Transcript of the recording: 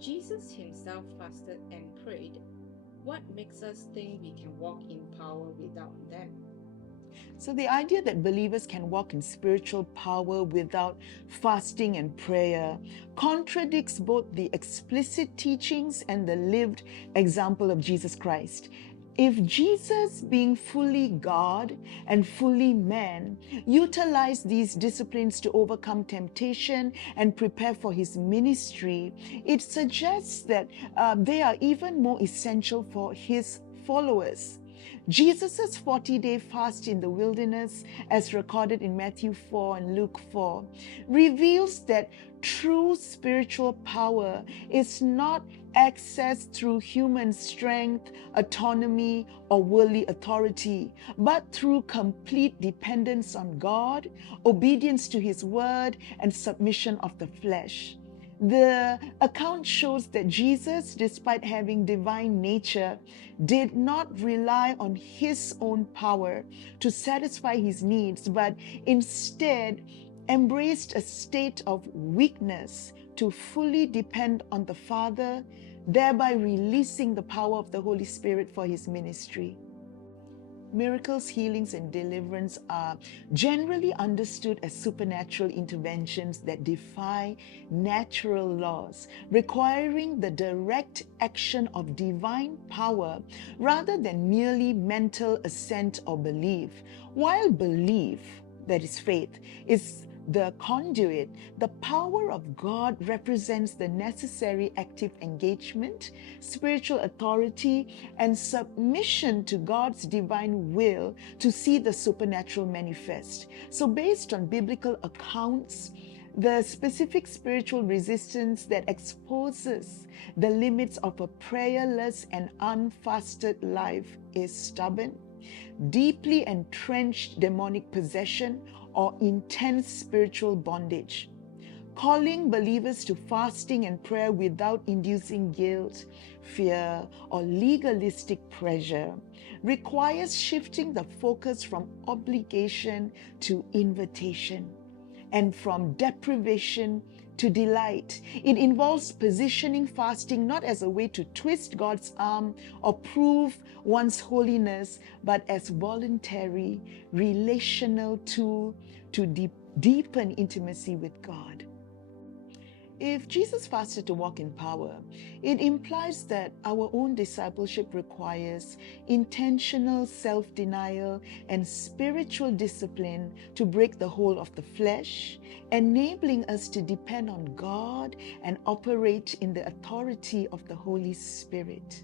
Jesus himself fasted and prayed, what makes us think we can walk in power without them? So, the idea that believers can walk in spiritual power without fasting and prayer contradicts both the explicit teachings and the lived example of Jesus Christ. If Jesus, being fully God and fully man, utilized these disciplines to overcome temptation and prepare for his ministry, it suggests that they are even more essential for his followers. Jesus' 40-day fast in the wilderness, as recorded in Matthew 4 and Luke 4, reveals that true spiritual power is not accessed through human strength, autonomy, or worldly authority, but through complete dependence on God, obedience to His word, and submission of the flesh. The account shows that Jesus, despite having divine nature, did not rely on his own power to satisfy his needs, but instead embraced a state of weakness to fully depend on the Father, thereby releasing the power of the Holy Spirit for his ministry. Miracles, healings, and deliverance are generally understood as supernatural interventions that defy natural laws, requiring the direct action of divine power rather than merely mental assent or belief. While belief, that is faith, is the conduit, the power of God represents the necessary active engagement, spiritual authority, and submission to God's divine will to see the supernatural manifest. So, based on biblical accounts, the specific spiritual resistance that exposes the limits of a prayerless and unfasted life is stubborn, deeply entrenched demonic possession, or intense spiritual bondage. Calling believers to fasting and prayer without inducing guilt, fear, or legalistic pressure requires shifting the focus from obligation to invitation and from deprivation to delight. It involves positioning fasting not as a way to twist God's arm or prove one's holiness, but as voluntary, relational tool to deepen intimacy with God. If Jesus fasted to walk in power, it implies that our own discipleship requires intentional self-denial and spiritual discipline to break the hold of the flesh, enabling us to depend on God and operate in the authority of the Holy Spirit.